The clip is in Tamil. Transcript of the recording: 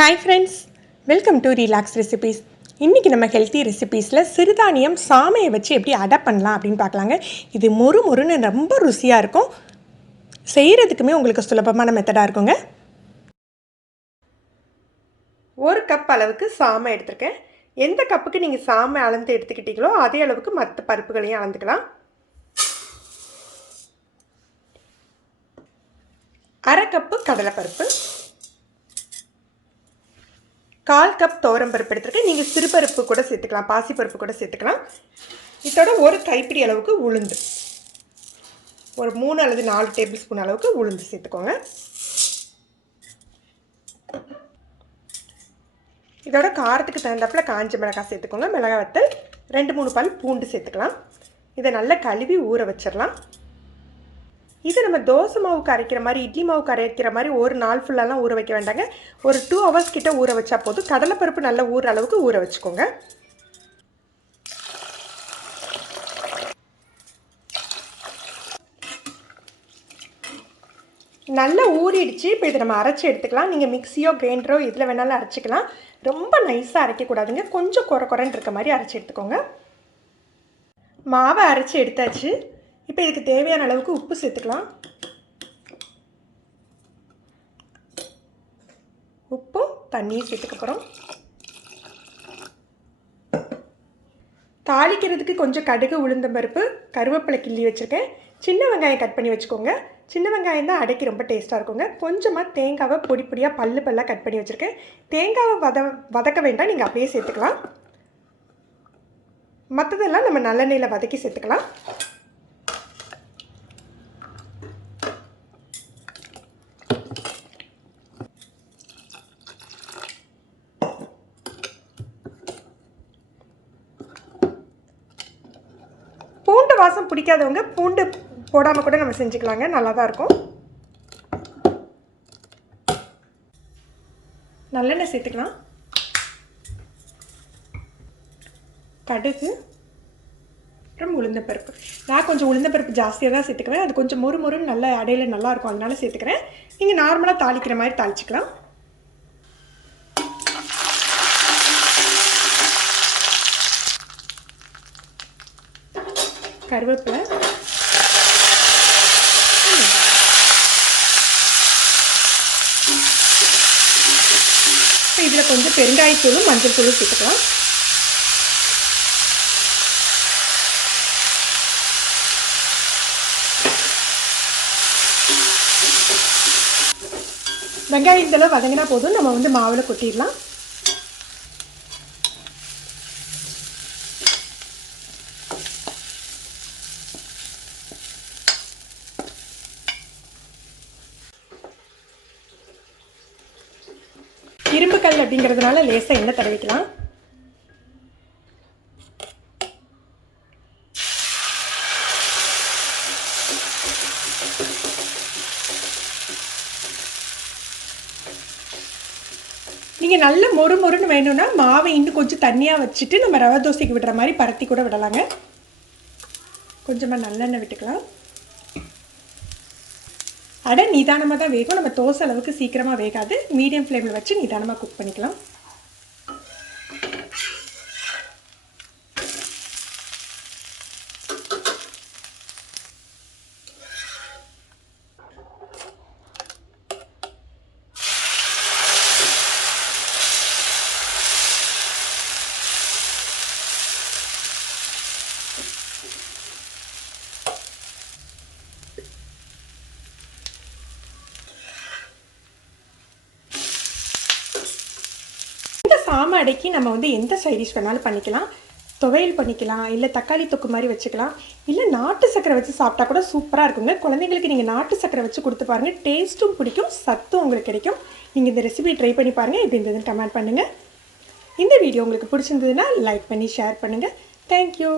Hi friends, welcome to Relax Recipes. இன்றைக்கி நம்ம ஹெல்த்தி ரெசிபீஸில் சிறுதானியம் சாமையை வச்சு எப்படி அடை பண்ணலாம் அப்படின்னு பார்க்கலாங்க. இது மொறுன்னு ரொம்ப ருசியாக இருக்கும். செய்கிறதுக்குமே உங்களுக்கு சுலபமான மெத்தடாக இருக்குங்க. 1 கப் அளவுக்கு சாமை எடுத்துருக்கேன். எந்த கப்புக்கு நீங்கள் சாமை அளந்து எடுத்துக்கிட்டீங்களோ அதே அளவுக்கு மற்ற பருப்புகளையும் அளந்துக்கலாம். 1/2 கப்பு கடலைப்பருப்பு, 1/4 கப் துவரம்பருப்பு எடுத்துருக்கேன். நீங்கள் சிறுபருப்பு கூட சேர்த்துக்கலாம், பாசிப்பருப்பு கூட சேர்த்துக்கலாம். இதோட 1 கைப்பிடி அளவுக்கு உளுந்து, ஒரு 3 அல்லது 4 டேபிள் ஸ்பூன் அளவுக்கு உளுந்து சேர்த்துக்கோங்க. இதோட காரத்துக்கு தகுந்தாப்பில் காஞ்ச மிளகாய் சேர்த்துக்கோங்க. மிளகாய் வத்தல், 2-3 பல் பூண்டு சேர்த்துக்கலாம். இதை நல்லா கழுவி ஊற வச்சிடலாம். இது நம்ம தோசை மாவுக்கு அரைக்கிற மாதிரி, இட்லி மாவுக்கு அரைக்கிற மாதிரி ஒரு நாள் ஃபுல்லாலாம் ஊற வைக்க வேண்டாங்க. ஒரு 2 ஹவர்ஸ் கிட்ட ஊற வச்சா போதும். கடலைப்பருப்பு நல்லா ஊற அளவுக்கு ஊற வச்சுக்கோங்க. நல்லா ஊறிடுச்சு. இப்போ இதை நம்ம அரைச்சி எடுத்துக்கலாம். நீங்கள் மிக்சியோ கிரைண்டரோ இதில் வேணாலும் அரைச்சிக்கலாம். ரொம்ப நைஸாக அரைக்கக்கூடாதுங்க, கொஞ்சம் குறைன்னு இருக்க மாதிரி அரைச்சி எடுத்துக்கோங்க. மாவை அரைச்சி எடுத்தாச்சு. இப்போ இதுக்கு தேவையான அளவுக்கு உப்பு சேர்த்துக்கலாம். உப்பும் தண்ணியும் சேர்த்துக்க போகிறோம். தாளிக்கிறதுக்கு கொஞ்சம் கடுகு, உளுந்தம்பருப்பு, கருவேப்பிலை கிள்ளி வச்சுருக்கேன். சின்ன வெங்காயம் கட் பண்ணி வச்சுக்கோங்க. சின்ன வெங்காயம் தான் அடைக்கு ரொம்ப டேஸ்ட்டாக இருக்குங்க. கொஞ்சமாக தேங்காவை பொடியாக பல்லாக கட் பண்ணி வச்சுருக்கேன். தேங்காவை வதக்க வேண்டாம், நீங்கள் அப்படியே சேர்த்துக்கலாம். மற்றதெல்லாம் நம்ம நல்லெண்ணெயில் வதக்கி சேர்த்துக்கலாம். பூண்டு வாசம் பிடிக்காதவங்க பூண்டு போடாமல் கூட நம்ம செஞ்சுக்கலாங்க, நல்லா தான் இருக்கும். நல்லெண்ணெய் சேர்த்துக்கலாம். கடுகு, அப்புறம் உளுந்தப்பருப்பு. நான் கொஞ்சம் உளுந்தப்பருப்பு ஜாஸ்தியாக தான் சேர்த்துக்குவேன். அது கொஞ்சம் மொறுன்னு நல்ல அடையில் நல்லாயிருக்கும், அதனால சேர்த்துக்கிறேன். நீங்கள் நார்மலாக தாளிக்கிற மாதிரி தாளிச்சிக்கலாம். கருவேப்பிலை, இதில் கொஞ்சம் பெருங்காயத்தூளும் மஞ்சள் தூளும் சேர்த்துக்கலாம். வெங்காயம் இதெல்லாம் வதங்கினா போதும், நம்ம மாவில் கொட்டிடலாம். இரும்பு கல் அப்படிங்கிறதுனால லேசாக எண்ணெய் தடவிக்கலாம். நீங்கள் நல்ல மொறுன்னு வேணும்னா மாவை இன்னும் கொஞ்சம் தண்ணியாக வச்சுட்டு நம்ம ரவை தோசைக்கு விடுற மாதிரி பரத்தி கூட விடலாங்க. கொஞ்சமாக நல்லெண்ணெய் விட்டுக்கலாம். அடை நிதானமாக தான் வேகும், நம்ம தோசை அளவுக்கு சீக்கிரமாக வேகாது. மீடியம் ஃப்ளேமில் வச்சு நிதானமாக குக் பண்ணிக்கலாம். சாமை அடைக்கி நம்ம எந்த சைடிஷ் வேணாலும் பண்ணிக்கலாம். துவையல் பண்ணிக்கலாம், இல்லை தக்காளி தொக்கு மாதிரி வச்சுக்கலாம், இல்லை நாட்டு சக்கரை வச்சு சாப்பிட்டா கூட சூப்பராக இருக்குங்க. குழந்தைங்களுக்கு நீங்கள் நாட்டு சக்கரை வச்சு கொடுத்து பாருங்கள், டேஸ்ட்டும் பிடிக்கும், சத்தும் உங்களுக்கு கிடைக்கும். நீங்கள் இந்த ரெசிபி ட்ரை பண்ணி பாருங்கள், எப்படி இருந்ததுன்னு கமெண்ட் பண்ணுங்கள். இந்த வீடியோ உங்களுக்கு பிடிச்சிருந்ததுன்னா லைக் பண்ணி ஷேர் பண்ணுங்கள். தேங்க்யூ.